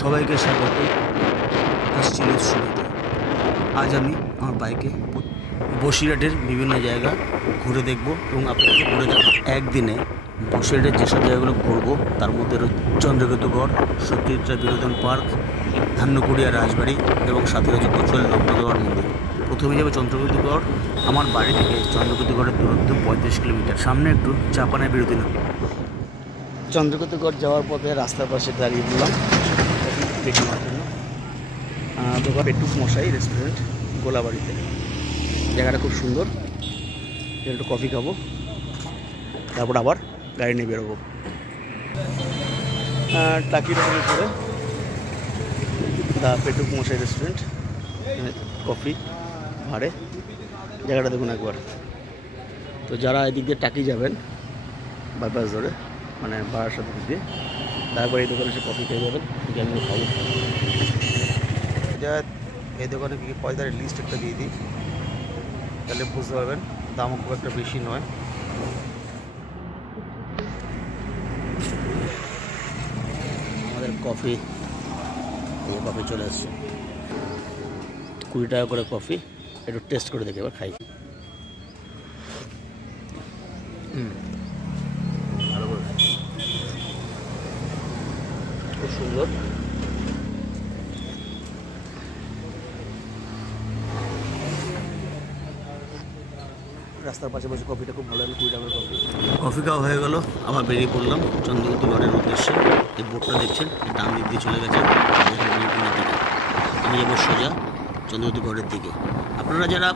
সবাইকে স্বাগত চিলের শুরুতে। আজ আমি আমার বাইকে বসিরহাটের বিভিন্ন জায়গা ঘুরে দেখব এবং আপনাদেরকে ঘুরে দেখাবো। একদিনে বসিরহাটের যেসব জায়গাগুলো ঘুরবো তার মধ্যে রয়েছে চন্দ্রকেতুগড়, সত্যজিৎ রায় বিনোদন পার্ক, ধান্যকুড়িয়া রাজবাড়ি এবং সাথে রয়েছে কোচুয়াল নবদ্বীপ মন্দির। প্রথমে যাবে চন্দ্রকেতুগড়। আমার বাড়ি থেকে চন্দ্রকেতুগড়ের দূরত্ব 35 কিলোমিটার। সামনে একটু চা পানের বিরতি না। চন্দ্রকেতুগড় যাওয়ার পথে রাস্তার পাশে দাঁড়িয়ে পড়লাম পেটি নেওয়ার জন্য। দোকান পেটুক মশাই রেস্টুরেন্ট, গোলাবাড়িতে। জায়গাটা খুব সুন্দর। একটু কফি খাবো, তারপর আবার গাড়ি নিয়ে বেরোবো। টাকির উপরে দা পেটুক মশাই রেস্টুরেন্ট, কফি ভাড়ে। জায়গাটা দেখুন একবার। তো যারা এদিক দিয়ে টাকি যাবেন বাইপাস ধরে, মানে বারাসাত দিক দিয়ে, তারপর এই দোকানে এসে কফি খেয়ে যাবেন। আমি খাবো। যা এই দোকানে কী পয়সার লিস্ট একটা দিয়ে দিই, তাহলে বুঝতে পারবেন। দামও খুব একটা বেশি নয়। আমাদের কফি চলে আসছে 20 টাকা করে কফি। একটু টেস্ট করে দেখে এবার খাই। খুব সুন্দর। রাস্তার পাশে বসে কফিটা খুব ভালো লাগে। 20 টাকার কফি খাওয়া হয়ে গেল। আবার বেরিয়ে পড়লাম চন্দ্রকেতুগড়ের উদ্দেশ্যে। এই বোটটা দেখছেন, ডান দিক দিয়ে চলে গেছে দিকে। আমি যাবো সোজা চন্দ্রকেতুগড়ের দিকে। আপনারা যারা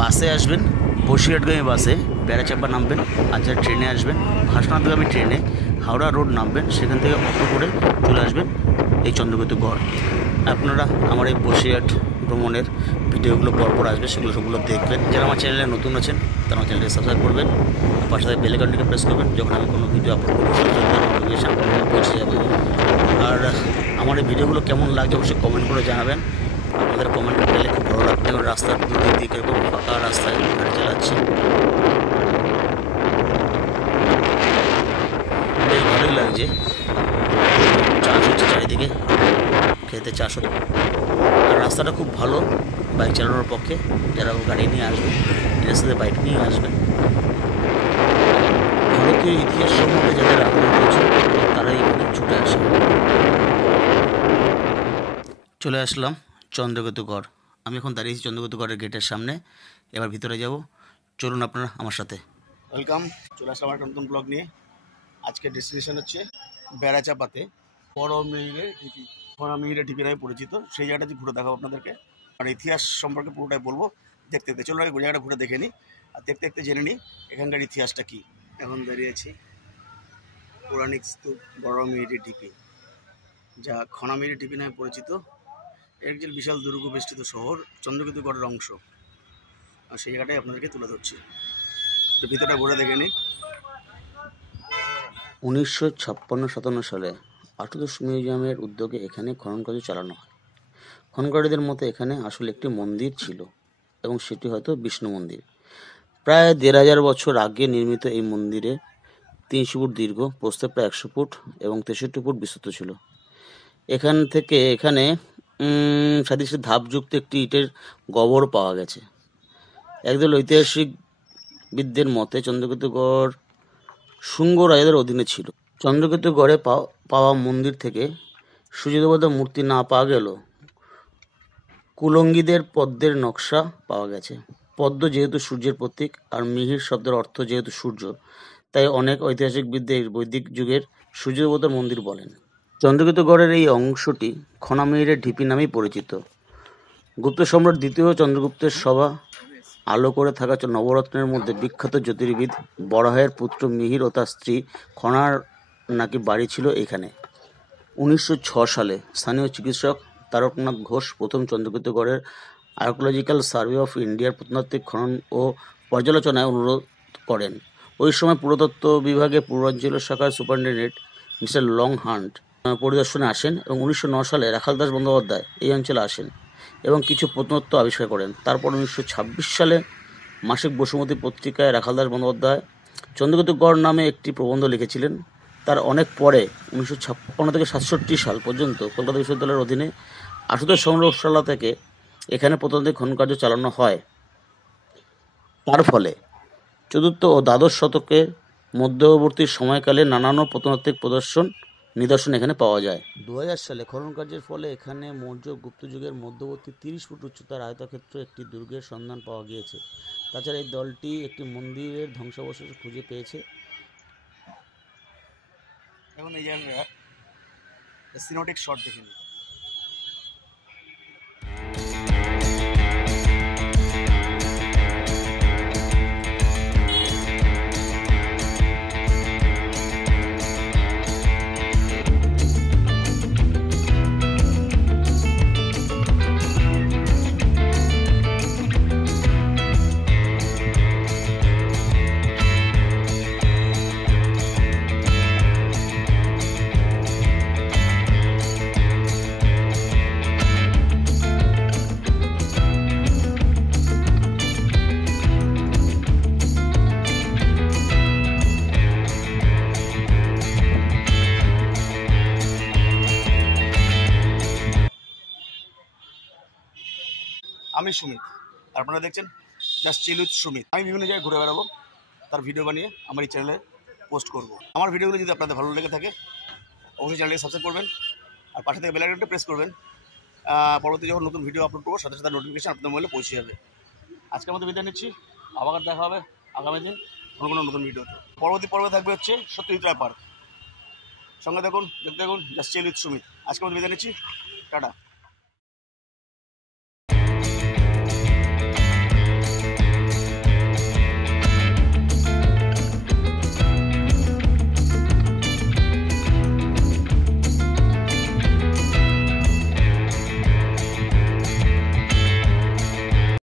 বাসে আসবেন, বসিরহাটগামী বাসে বেড়াচাপা নামবেন। আর যারা ট্রেনে আসবেন, ভাসনাথগামী ট্রেনে হাওড়া রোড নামবেন। সেখান থেকে অটো করে চলে আসবেন এই চন্দ্রকেতুগড়। আপনারা আমার এই বসিরহাট ভ্রমণের ভিডিওগুলো পরপর আসবে, সেগুলো সবগুলো দেখবেন। যারা আমার চ্যানেলে নতুন আছেন তারা আমার চ্যানেলকে সাবস্ক্রাইব করবেন। পাশে থেকে বেল আইকনটিকে প্রেস করবেন। যখন আমি কোনো ভিডিও আপলোড করবো নোটিফিকেশন পৌঁছে যাবে। আর আমার এই ভিডিওগুলো কেমন লাগছে অবশ্যই কমেন্ট করে জানাবেন। আপনাদের কমেন্ট পেলে খুব ভালো লাগবে। যেমন রাস্তার দুদিক দিকে এরকম ফাঁকা রাস্তায় গাড়ি চালাচ্ছি, বেশ ভালোই লাগছে। চাষ হচ্ছে চারিদিকে, খেতে চাষ হচ্ছে। আর রাস্তাটা খুব ভালো বাইক চালানোর পক্ষে। যারা গাড়ি নিয়ে আসবেন, এর সাথে বাইক নিয়ে আসবেন। ভারতীয় ইতিহাস সম্বন্ধে যাদের আগ্রহ রয়েছে তারাই এখানে ছুটে আসে। চলে আসলাম চন্দ্রকেতুগড়। আমি এখন দাঁড়িয়েছি চন্দ্রকেতুগড়ের গেটের সামনে। এবার ভিতরে যাব, চলুন আপনারা আমার সাথে। ওয়েলকাম। চলে আসলাম একটা নতুন ব্লগ নিয়ে। আজকের ডেস্টিনেশন হচ্ছে বেড়াচাপাতে বড় মিহিরের ঢিপি নামে পরিচিত। সেই জায়গাটা ঘুরে দেখাবো আপনাদেরকে। আর ইতিহাস সম্পর্কে পুরোটাই বলবো দেখতে দেখতে। চলুন আগে জায়গাটা ঘুরে দেখে নিই, আর দেখতে দেখতে জেনে নিই এখানকার ইতিহাসটা কী। এখন দাঁড়িয়েছি পৌরাণিক স্তূপ বড় মিহিরের ঢিপি, যা খনামিহিরের ঢিপি নামে পরিচিত। একজন বিশাল দুর্গ বেষ্টিত শহর, চন্দ্রকেতুগড়ের অংশ। আর সেই জায়গাটাই আপনাদেরকে তুলে ধরছি। তো ভিতরটা ঘুরে দেখে নিই। 1956-57 সালে আশুতোষ মিউজিয়ামের উদ্যোগে এখানে খনন কাজ চালানো হয়। খননকারীদের মতে এখানে আসলে একটি মন্দির ছিল এবং সেটি হয়তো বিষ্ণু মন্দির। প্রায় 1500 বছর আগে নির্মিত এই মন্দিরে 300 ফুট দীর্ঘ, প্রস্থে প্রায় 100 ফুট এবং 63 ফুট বিস্তৃত ছিল। এখান থেকে এখানে সাদৃশ্য ধাপযুক্ত একটি ইটের গহ্বর পাওয়া গেছে। একদল ঐতিহাসিকবিদদের মতে চন্দ্রকেতুগড় শুঙ্গ রাজাদের অধীনে ছিল। চন্দ্রকেতুগড়ে পাওয়া মন্দির থেকে সূর্যদেবতার মূর্তি না পাওয়া গেলেও কুলঙ্গীদের পদ্মের নকশা পাওয়া গেছে। পদ্ম যেহেতু সূর্যের প্রতীক আর মিহির শব্দের অর্থ যেহেতু সূর্য, তাই অনেক ঐতিহাসিকবিদ বৈদিক যুগের সূর্যদেবতার মন্দির বলেন। চন্দ্রকেতুগড়ের এই অংশটি খনামিহিরের ঢিপি নামেই পরিচিত। গুপ্ত সম্রাট দ্বিতীয় চন্দ্রগুপ্তের সভা আলো করে থাকা নবরত্নের মধ্যে বিখ্যাত জ্যোতির্বিদ বরাহের পুত্র মিহির ও তার স্ত্রী খনার নাকি বাড়ি ছিল এখানে। 1906 সালে স্থানীয় চিকিৎসক তারকনাথ ঘোষ প্রথম চন্দ্রকেতুগড়ের আর্কিওলজিক্যাল সার্ভে অফ ইন্ডিয়ার প্রত্নতাত্ত্বিক খনন ও পর্যালোচনায় অনুরোধ করেন। ওই সময় পুরাতত্ত্ব বিভাগের পূর্বাঞ্চল শাখার সুপারিনটেনডেন্ট মিস্টার লং হান্ট পরিদর্শনে আসেন এবং 1909 সালে রাখালদাস বন্দ্যোপাধ্যায় এই অঞ্চলে আসেন এবং কিছু প্রত্নতত্ত্ব আবিষ্কার করেন। তারপর 1926 সালে মাসিক বসুমতী পত্রিকায় রাখালদাস বন্দ্যোপাধ্যায় চন্দ্রকেতুগড় নামে একটি প্রবন্ধ লিখেছিলেন। তার অনেক পরে 1956 থেকে 1967 সাল পর্যন্ত কলকাতা বিশ্ববিদ্যালয়ের অধীনে আশুতোষ সংগ্রহশালা থেকে এখানে প্রত্নতাত্ত্বিক খনন কার্য চালানো হয়। তার ফলে চতুর্থ ও দ্বাদশ শতকের মধ্যবর্তী সময়কালে নানান প্রত্নতাত্ত্বিক নিদর্শন এখানে পাওয়া যায়। 2000 সালে খনন কার্যের ফলে এখানে মৌর্য গুপ্ত যুগের মধ্যবর্তী 30 ফুট উচ্চতার আয়তক্ষেত্র একটি দুর্গের সন্ধান পাওয়া গিয়েছে। তাছাড়া এই দলটি একটি মন্দিরের ধ্বংসাবশেষ খুঁজে পেয়েছে। এখন এই জায়গায় সিনেমেটিক শট দেখে নিই। আমি সুমিত, আপনারা দেখছেন জাস্ট চিল উইথ সুমিত। আমি বিভিন্ন জায়গায় ঘুরে বেড়াবো, তার ভিডিও বানিয়ে আমার এই চ্যানেলে পোস্ট করব। আমার ভিডিওগুলো যদি আপনাদের ভালো লেগে থাকে অবশ্যই চ্যানেলকে সাবস্ক্রাইব করবেন আর পাশে থেকে বেল আইকনটা প্রেস করবেন। পরবর্তী যখন নতুন ভিডিও আপলোড করবো সাথে সাথে নোটিফিকেশন আপনাদের মোবাইলে পৌঁছে যাবে। আজকের মতো বিদায় নিচ্ছি, আবার দেখা হবে আগামী দিন কোনো নতুন ভিডিওতে। পরবর্তী পর্বে থাকবে হচ্ছে সত্যজিৎ রায় পার্ক। সঙ্গে দেখুন, দেখতে দেখুন জাস্ট চিল উইথ সুমিত। আজকের মতো বিদায় নিচ্ছি, টাটা।